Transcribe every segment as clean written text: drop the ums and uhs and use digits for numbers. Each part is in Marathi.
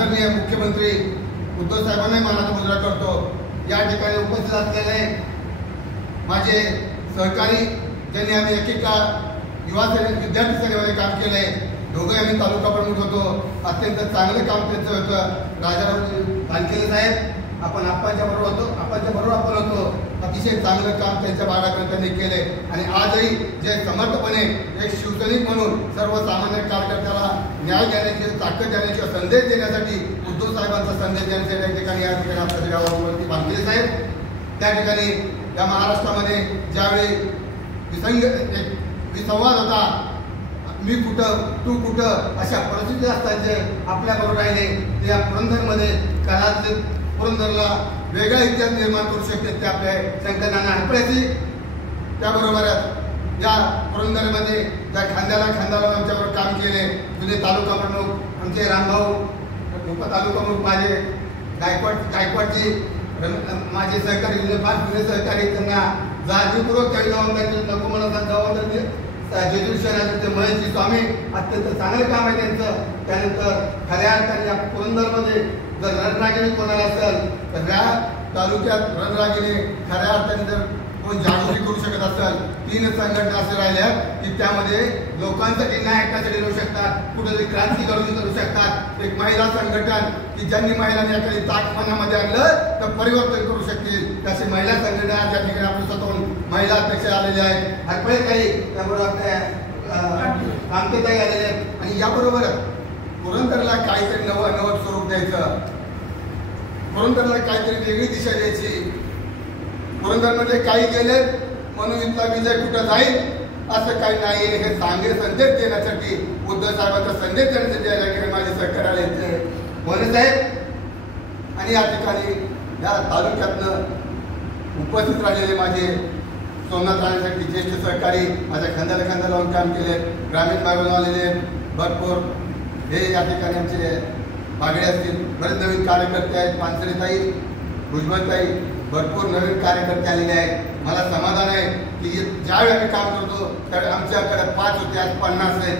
आदरणीय मुख्यमंत्री उद्धव साहेबांनाही मानाचा मुजरा करतो। या ठिकाणी उपस्थित असलेले माझे सहकारी ज्यांनी आम्ही एकेका युवा विद्यार्थी सेनेमध्ये काम केले, दोघे आम्ही तालुका प्रमुख होतो। अत्यंत चांगलं काम त्यांचं होतं। राजाराव भानखेडे साहेब आपण बरोबर आपण होतो। अतिशय चांगलं काम त्यांच्या भागात त्यांनी केले आणि आजही जे समर्थपणे एक शिवसैनिक म्हणून सर्वसामान्य कार्यकर्त्याला न्याय देण्याची, ताकद देण्याची, संदेश देण्यासाठी, उद्धव साहेबांचा संदेश देण्यासाठी या ठिकाणी आपल्या गावावरती भानखेडे साहेब त्या ठिकाणी या महाराष्ट्रामध्ये ज्यावेळी विसंवाद होता, मी कुठं तू कुठं अशा परिस्थिती असताना आपल्याबरोबर राहिले, ते या पुरंदरमध्ये काळातले पुरंदरला वेगळा इतिहास निर्माण करू शकते ते आपल्या शंकरनाना हडपळ्याची। त्याबरोबरच या पुरंदरमध्ये त्या खांद्याला आमच्याबरोबर काम केले जुने तालुका प्रमुख आमचे रामभाऊ, उपतालुका प्रमुख माझे गायकवाडजी, माझे सहकारी जुने सहकारी, त्यांना जाणीवपूर्वक त्या जबाबदारी नको म्हणत जबाबदारी जेजूर शहराचे महेशजी स्वामी अत्यंत चांगलं काम आहे त्यांचं। त्यानंतर खऱ्या अर्थाने या पुरंदरमध्ये जर रणरागिणी कोणाला असेल तर या तालुक्यात रणरागिणी खऱ्या अर्थाने जर कोण जागृती करू शकत असेल, 3 संघटना असे राहिल्या की त्यामध्ये लोकांसाठी न्याय हक्कासाठी लढू शकतात, कुठेतरी क्रांती करू शकतात। एक महिला संघटन की ज्यांनी महिलांनी एखादी ताकदपणामध्ये आणलं तर परिवर्तन करू शकतील, तशी महिला संघटना त्या ठिकाणी आपल्या स्वतःहून महिला अध्यक्ष आलेले आहेत, हरपळेताई, त्याबरोबर आपल्या कामतेताई आलेले आहेत। आणि याबरोबरच पुरंदरला काहीतरी नवं स्वरूप द्यायचं, पुरंदरला काहीतरी वेगळी दिशा द्यायची। पुरंदरमध्ये काही गेले म्हणून इथला विजय कुठं जाईल असं काही नाही, हे चांगले संदेश देण्यासाठी, उद्धव साहेबांचा संदेश देण्यासाठी या ठिकाणी माझे सहकारी आले मोरे साहेब। आणि या ठिकाणी या तालुक्यातनं उपस्थित राहिलेले माझे सोमनाथ राहण्यासाठी ज्येष्ठ सहकारी, माझ्या खांद्याला लावून काम केले, ग्रामीण भागातून आलेले भरपूर हे या ठिकाणी आमचे बागडे असतील, बरेच नवीन कार्यकर्ते आहेत, पानसरेताई, भुजबळताई, भरपूर नवीन कार्यकर्ते आलेले आहेत। मला समाधान आहे की ज्यावेळी आम्ही काम करतो त्यावेळी आमच्याकडे 5 होते, आज 50 आहेत,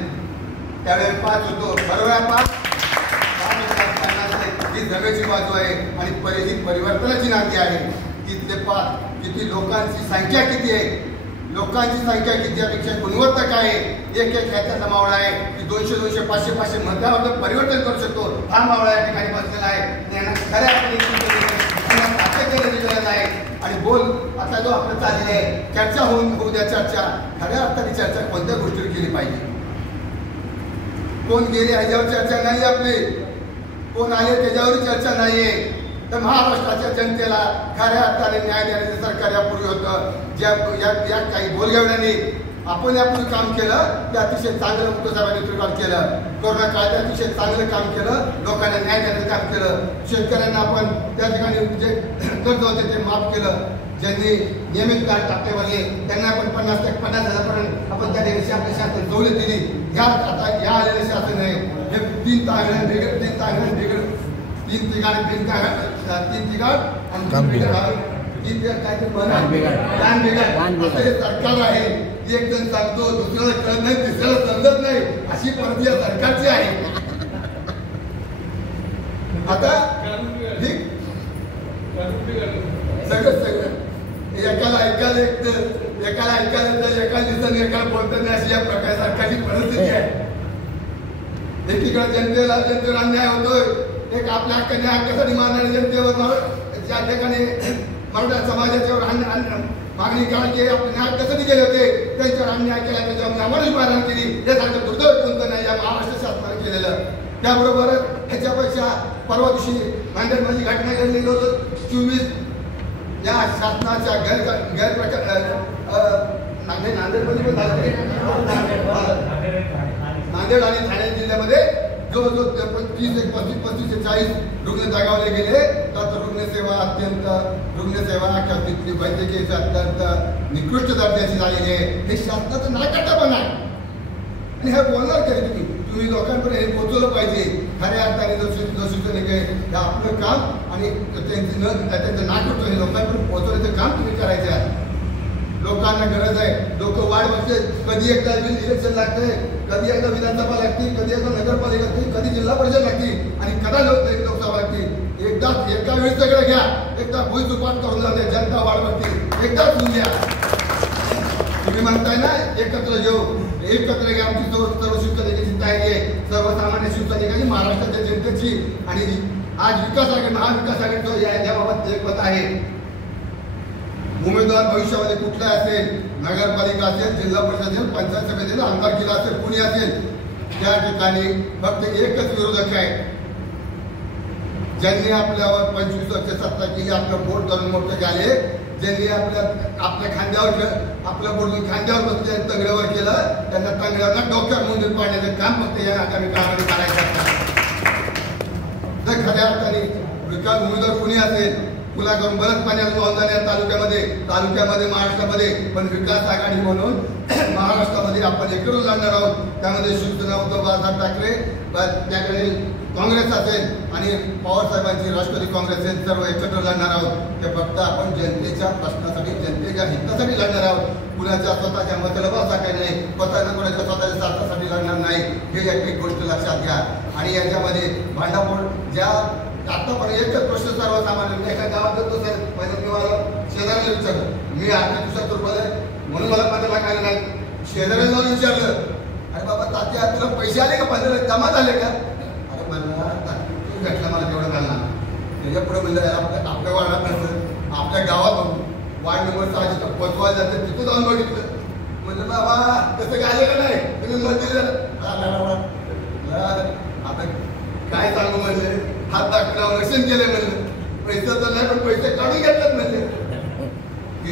त्यावेळी 5 होतो, बरोबर आहे 5 50 आहेत। ही जमेची बाजू आहे आणि ही परिवर्तनाची नांदी आहे। तिथले 5 किती लोकांची संख्या किती आहे, लोकांची संख्या किती यापेक्षा गुणवत्ता काय आहे, एक ह्याचा मावळा आहे की 200 500 मतदारावर परिवर्तन करू शकतो, हा मावळा या ठिकाणी बसलेला आहे। यांना खऱ्या आहे आणि बोल आता जो आपलं चाललेला आहे चर्चा होऊ द्या, चर्चा खऱ्या अर्थाने चर्चा कोणत्या गोष्टीवर केली पाहिजे। कोण गेले ह्याच्यावर चर्चा नाही आपली, कोण आले त्याच्यावर चर्चा नाहीये। तर महाराष्ट्राच्या जनतेला खऱ्या अर्थाने न्याय देण्याचं सरकार यापूर्वी होतं, ज्या काही बोलगेवड्यांनी आपण यापूर्वी काम केलं ते अतिशय चांगलं उद्धव साहेबांनी नेतृत्वात केलं। कोरोना काळात अतिशय चांगलं काम केलं, लोकांना न्याय देण्याचं काम केलं, शेतकऱ्यांना आपण त्या ठिकाणी जे कर्ज होते ते माफ केलं, ज्यांनी नियमित कार्ड टाकले भरले त्यांना आपण 50,000 पर्यंत आपण त्या दिवशी आपल्या शासन सवलत दिली। ह्या आता या आलेल्या शासन आहे हे 3 तांगड्या बिघड 3 तांगड्या बिघड 3 तिघाड आणि 3 काहीतरी सरकार आहे। एक जण सांगतो, दुसऱ्याला कळत नाही, तिसऱ्याला समजत नाही, अशी परिस्थिती या सरकारची आहे। आता सगळं एकाला ऐकायला एका दिवसाने एकाला बोलत नाही, अशी या प्रकारे सरकारची परिस्थिती आहे। एकीकडे जनतेवर अन्याय होतोय, एक आपल्या हक्कासाठी मारणाऱ्या जनतेवर ज्या ठिकाणी मराठा समाजाच्यावर मागणी करायची आपले न्याय कशासाठी गेले होते त्यांच्यावर अन्याय केला, त्याच्यावर आम्हालाच मारहाण केली, यासारखं दुर्दैव कोणतं नाही या महाराष्ट्र शासनाने केलेलं। त्याबरोबरच ह्याच्यापेक्षा परवा दिवशी नांदेडमध्ये घटना घडली होतं 24 या शासनाच्या गैरप्रकार नांदेडमध्ये पण झालं, नांदेड आणि ठाणे जिल्ह्यामध्ये जवळजवळ 35 ते 40 रुग्ण जगावले गेले। तर रुग्णसेवा तिथली वैद्यकीय अत्यंत निकृष्ट दर्जाची झालेली आहे। हे शासनाचं नाकाटपणा आहे आणि हे बोलणार काय तुम्ही लोकांपर्यंत हे पोहोचवलं पाहिजे। खऱ्या अर्थाने हे आपलं काम आणि त्यांचं नाक हे लोकांपर्यंत पोहोचवण्याचं काम तुम्ही करायचं आहे। लोकांना गरज आहे. लोक वाढ बघते, कधी एकदा इलेक्शन लागते, कधी एकदा विधानसभा लागते, कधी एकदा नगरपालिका लागते, कधी जिल्हा परिषद लागते आणि कदा लोकसभा लागते. एकदा एका वेळी सगळं घ्या, एकदा भुईसुपाट करून जाते. जनता वाढ बघते, एकदाच होऊन द्या. तुम्ही म्हणताय ना एकत्र घेऊ, एकत्र घ्या. आमची सर्व शिवसैनिकांची तयारी आहे, सर्वसामान्य शिवसैनिकांची, महाराष्ट्राच्या जनतेची. आणि आज विकास आघाडी, महाविकास आघाडीचं याबाबत एक मत आहे. उमेदवार भविष्यामध्ये कुठला असेल, नगरपालिका असेल, जिल्हा परिषद असेल, पंचायत समिती असेल, आमदारकीला असेल, कुणी असेल, त्या ठिकाणी फक्त एकच विरोधक आहे, ज्यांनी आपल्यावर 25 वर्ष सत्ता केली, आपलं बोट धरून मोठे झाले, ज्यांनी आपल्या खांद्यावर आपलं बोट खांद्यावर बसले, तंगड्यावर केलं, त्यांना तंगड्यावर डोक्यावर नोंदणी पाडण्याचं काम फक्त या आगामी काळामध्ये करायचं. जर खऱ्या अर्थाने विकास उमेदवार कुणी असेल, पुन्हा करून बरंच पाण्याचं अनुदान या तालुक्यामध्ये महाराष्ट्रामध्ये, पण विकास आघाडी म्हणून महाराष्ट्रामध्ये आपण एकत्र लढणार आहोत. त्यामध्ये शिवसेना, उद्धव बाळासाहेब ठाकरे, त्याकडे काँग्रेस असेल आणि पवार साहेबांची राष्ट्रवादी काँग्रेस असेल, सर्व एकत्र लढणार आहोत. ते फक्त आपण जनतेच्या प्रश्नासाठी, जनतेच्या हितासाठी लढणार आहोत. कुणाच्या स्वतःच्या मतलबासाठी नाही, कोणाच्या स्वतःच्या स्वार्थासाठी लढणार नाही. हे एक गोष्ट लक्षात घ्या. आणि याच्यामध्ये भांडाफोड ज्या आतापर्यंत एकच प्रश्न सर्वसामान्य एका गावात जातो सर, पहिलं मी मला शेजाऱ्याला विचारलं, मी 8 दिवसात रुपये म्हणून मला 15 लाख आले नाही. शेजाऱ्याला जाऊन विचारलं, अरे बाबा तात्या तुला पैसे आले का, 15 लाख जमा झाले का? अरे मला तू भेटला, मला तेवढं घालणार. त्याच्या पुढे म्हणलं आपल्या वार्डात नसतं, आपल्या गावात वार्ड नंबर 6 पोचवायला जातं, तिथं जाऊन बघितलं. म्हणलं बाबा तसं काय आलं नाही, तुम्ही मत दिलं. आता काय सांगू म्हणले, हात दाखवल्यावर रक्षण केले म्हणलं, पैसे तर नाही पण पैसे काढून घेतलेत म्हणले.